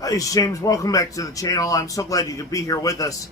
Hi, it's James. Welcome back to the channel. I'm so glad you could be here with us.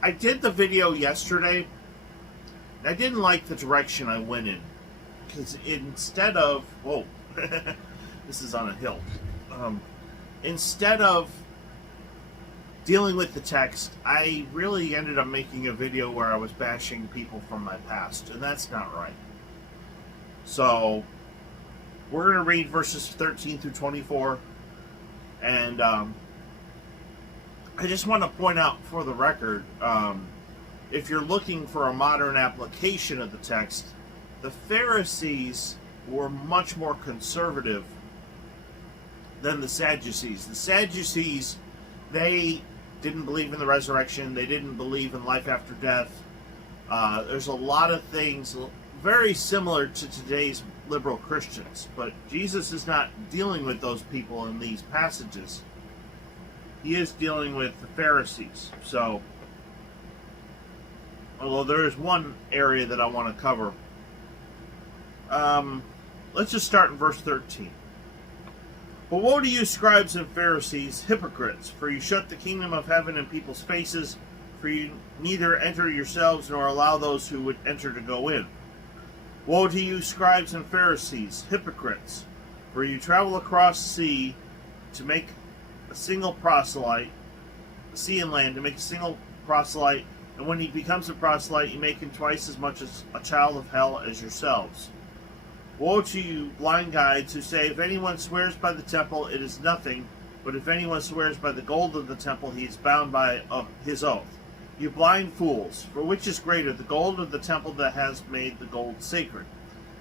I did the video yesterday, and I didn't like the direction I went in. Because instead of... Whoa. This is on a hill. Instead of dealing with the text, I really ended up making a video where I was bashing people from my past, and that's not right. So, we're going to read verses 13 through 24. And I just want to point out for the record, if you're looking for a modern application of the text, the Pharisees were much more conservative than the Sadducees. The Sadducees, they didn't believe in the resurrection. They didn't believe in life after death. There's a lot of things very similar to today's liberal Christians, but Jesus is not dealing with those people in these passages. He is dealing with the Pharisees. So, although there is one area that I want to cover, let's just start in verse 13. But woe to you, scribes and Pharisees, hypocrites, for you shut the kingdom of heaven in people's faces, for you neither enter yourselves nor allow those who would enter to go in. Woe to you, scribes and Pharisees, hypocrites, for you travel across the sea to make a single proselyte, sea and land, to make a single proselyte, and when he becomes a proselyte, you make him twice as much as a child of hell as yourselves. Woe to you, blind guides, who say, if anyone swears by the temple, it is nothing, but if anyone swears by the gold of the temple, he is bound by his oath. You blind fools, for which is greater, the gold of the temple that has made the gold sacred?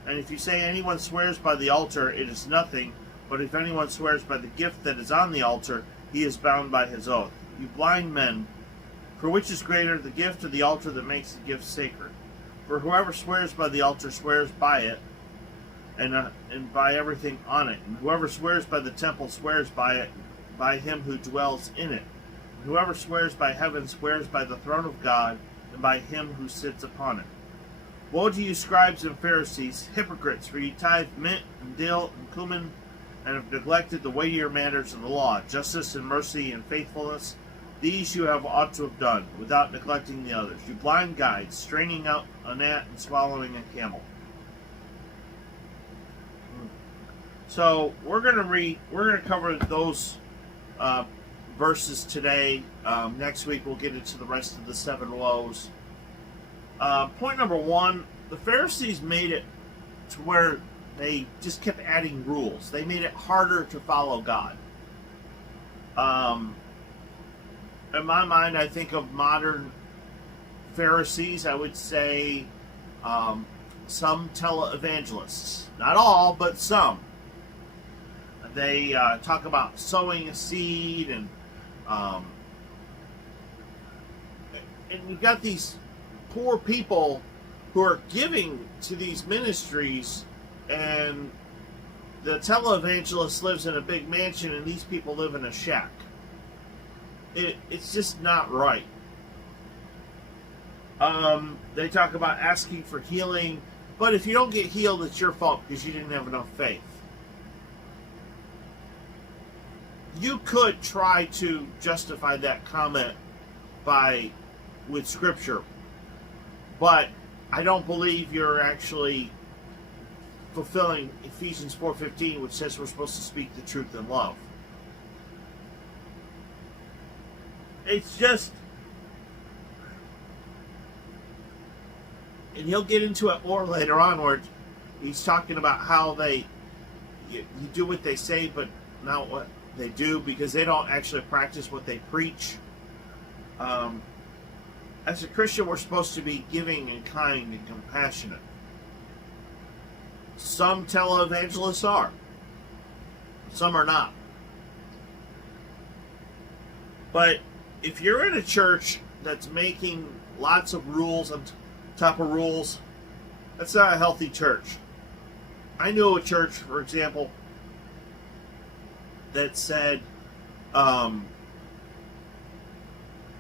And if you say anyone swears by the altar, it is nothing, but if anyone swears by the gift that is on the altar, he is bound by his oath. You blind men, for which is greater, the gift of the altar that makes the gift sacred? For whoever swears by the altar swears by it, and by everything on it. And whoever swears by the temple swears by it, by him who dwells in it. Whoever swears by heaven swears by the throne of God and by him who sits upon it. Woe to you, scribes and Pharisees, hypocrites, for you tithe mint and dill and cumin, and have neglected the weightier matters of the law, justice and mercy and faithfulness. These you have ought to have done, without neglecting the others. You blind guides, straining out a gnat and swallowing a camel. So we're going to cover those verses today. Next week we'll get into the rest of the 7 woes. Point number 1, the Pharisees made it to where they just kept adding rules. They made it harder to follow God. In my mind, I think of modern Pharisees, I would say some televangelists. Not all, but some. They talk about sowing a seed, and you've got these poor people who are giving to these ministries, and the televangelist lives in a big mansion, and these people live in a shack. It's just not right. They talk about asking for healing, but if you don't get healed, it's your fault because you didn't have enough faith. You could try to justify that comment with Scripture, but I don't believe you're actually fulfilling Ephesians 4:15, which says we're supposed to speak the truth in love. It's just, and he'll get into it more later on, where he's talking about how you do what they say, but not what they do, because they don't actually practice what they preach. As a Christian, we're supposed to be giving and kind and compassionate. Some televangelists are. Some are not. But if you're in a church that's making lots of rules on top of rules, that's not a healthy church. I knew a church, for example, that said that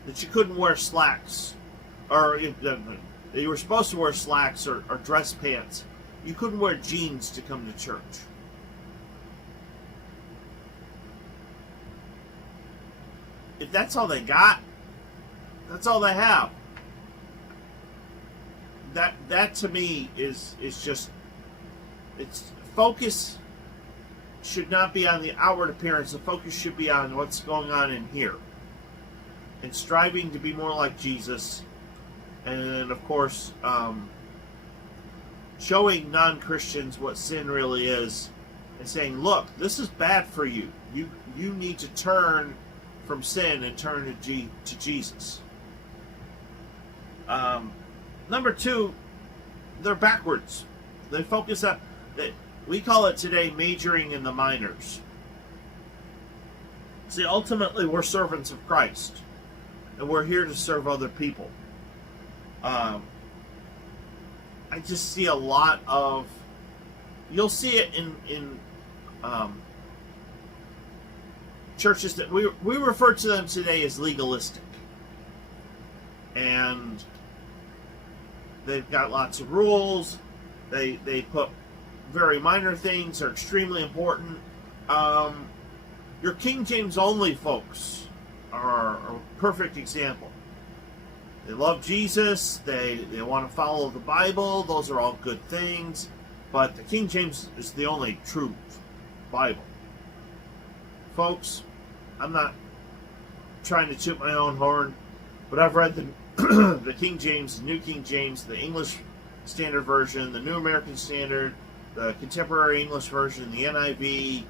you couldn't wear slacks, or you were supposed to wear slacks or dress pants. You couldn't wear jeans to come to church. if that's all they got, that's all they have. That to me is just, it's focus should not be on the outward appearance. The focus should be on what's going on in here, and striving to be more like Jesus, and of course showing non-Christians what sin really is, and saying, look, this is bad for you. You need to turn from sin and turn to Jesus. Number two, they're backwards. They focus on, we call it today majoring in the minors. See, ultimately we're servants of Christ, and we're here to serve other people. I just see a lot of, you'll see it in churches that we refer to them today as legalistic, and they've got lots of rules. They put very minor things are extremely important. Your King James only folks are a perfect example. They love Jesus. They want to follow the Bible. Those are all good things. But the King James is the only true Bible. Folks, I'm not trying to toot my own horn, but I've read the King James, the New King James, the English Standard Version, the New American Standard, the Contemporary English Version, the NIV,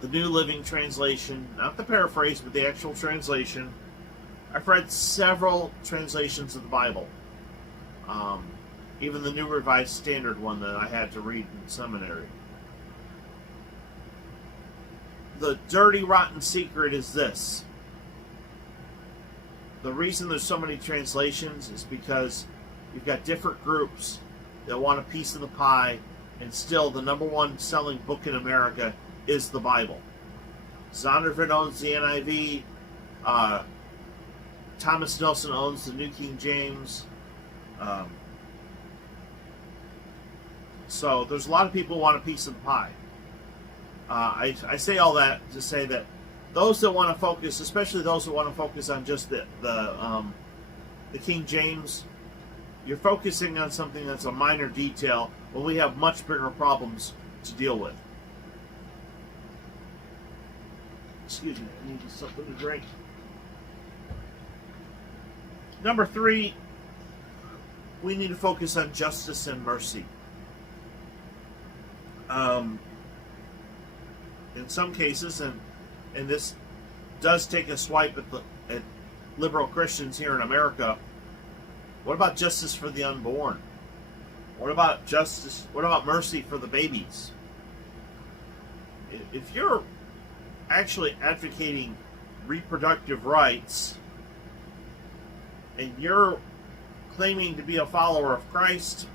the New Living Translation, not the paraphrase, but the actual translation. I've read several translations of the Bible. Even the New Revised Standard one that I had to read in seminary. The dirty, rotten secret is this. The reason there's so many translations is because you've got different groups that want a piece of the pie, and still the number one selling book in America is the Bible. Zondervan owns the NIV. Thomas Nelson owns the New King James. So there's a lot of people who want a piece of the pie. I say all that to say that those that want to focus, especially those that want to focus on just the King James, you're focusing on something that's a minor detail when we have much bigger problems to deal with. Excuse me, I need something to drink. Number three, we need to focus on justice and mercy. In some cases, and this does take a swipe at liberal Christians here in America, what about justice for the unborn? What about justice? What about mercy for the babies? If you're actually advocating reproductive rights, and you're claiming to be a follower of Christ,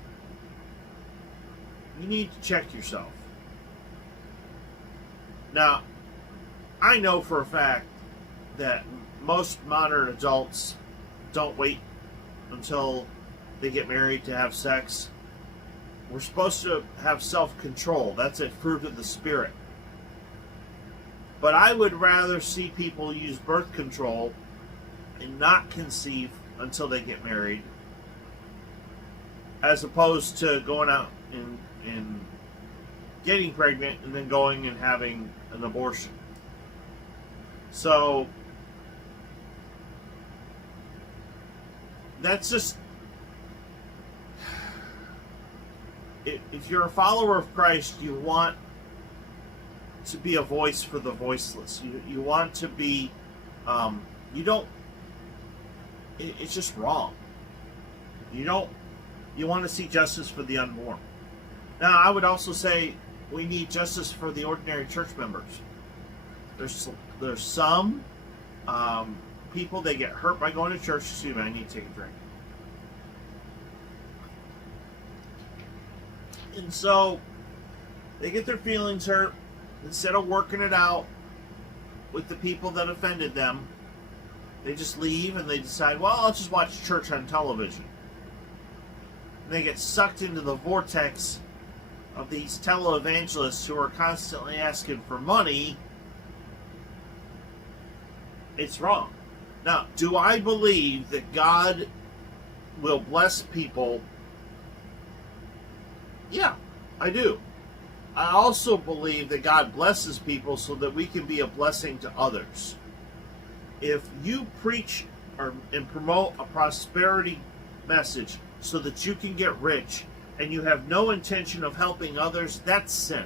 you need to check yourself. Now, I know for a fact that most modern adults don't wait until they get married to have sex. We're supposed to have self-control. That's a fruit of the Spirit. But I would rather see people use birth control and not conceive until they get married, as opposed to going out and getting pregnant and then going and having an abortion. So that's just, if you're a follower of Christ, you want to be a voice for the voiceless. You want to be, it's just wrong. You want to see justice for the unborn. Now, I would also say we need justice for the ordinary church members. There's some people, they get hurt by going to church. Excuse me, I need to take a drink. And so they get their feelings hurt. Instead of working it out with the people that offended them, they just leave and they decide, well, I'll just watch church on television. And they get sucked into the vortex of these televangelists who are constantly asking for money It's wrong. Now, do I believe that God will bless people? Yeah, I do. I also believe that God blesses people so that we can be a blessing to others. If you preach and promote a prosperity message so that you can get rich and you have no intention of helping others, that's sin.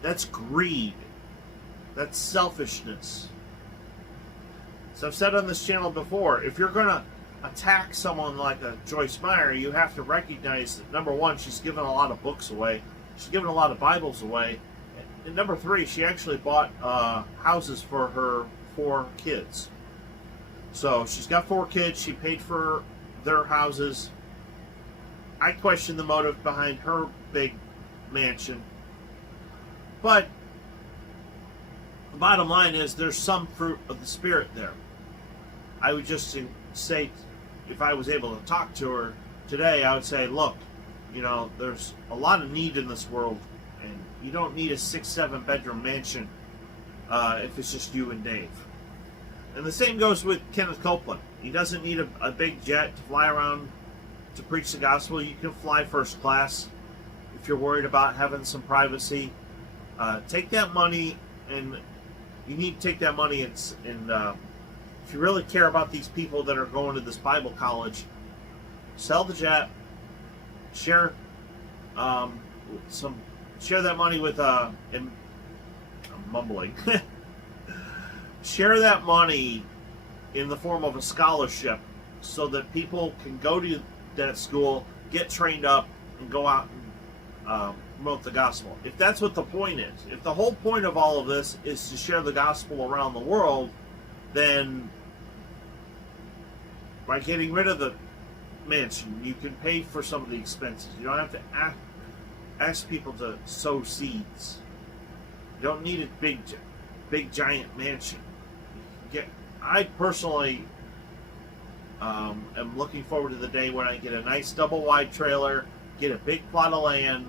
That's greed. That's selfishness. So I've said on this channel before, if you're going to attack someone like a Joyce Meyer, you have to recognize that, number one, she's given a lot of books away. She's given a lot of Bibles away. And number three, she actually bought houses for her 4 kids. So she's got 4 kids. She paid for their houses. I question the motive behind her big mansion. But the bottom line is there's some fruit of the Spirit there. I would just say, if I was able to talk to her today, I would say, look, you know, there's a lot of need in this world, and you don't need a 6-7 bedroom mansion if it's just you and Dave. And the same goes with Kenneth Copeland. He doesn't need a big jet to fly around to preach the gospel. You can fly first class if you're worried about having some privacy. Take that money, and you need to take that money and if you really care about these people that are going to this Bible college, sell the jet, share that money with I'm mumbling. Share that money in the form of a scholarship so that people can go to that school, get trained up, and go out and promote the gospel. If that's what the point is, if the whole point of all of this is to share the gospel around the world, then by getting rid of the mansion, you can pay for some of the expenses. You don't have to ask people to sow seeds. You don't need a big giant mansion. I personally am looking forward to the day when I get a nice double wide trailer, get a big plot of land,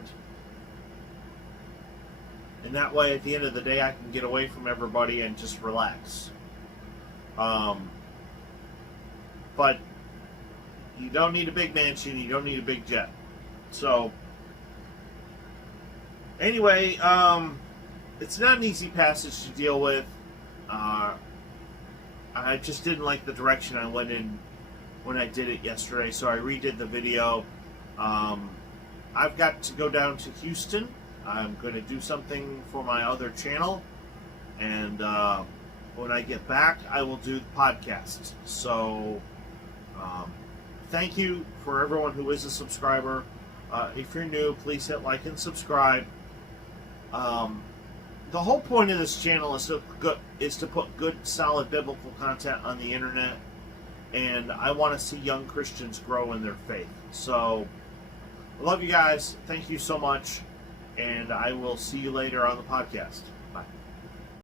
and that way at the end of the day I can get away from everybody and just relax. But you don't need a big mansion, you don't need a big jet. So anyway, it's not an easy passage to deal with. I just didn't like the direction I went in when I did it yesterday, so I redid the video. I've got to go down to Houston. I'm going to do something for my other channel, and when I get back, I will do the podcast. So thank you for everyone who is a subscriber. If you're new, please hit like and subscribe. The whole point of this channel is to put good, solid biblical content on the internet, and I want to see young Christians grow in their faith. So, I love you guys. Thank you so much, and I will see you later on the podcast.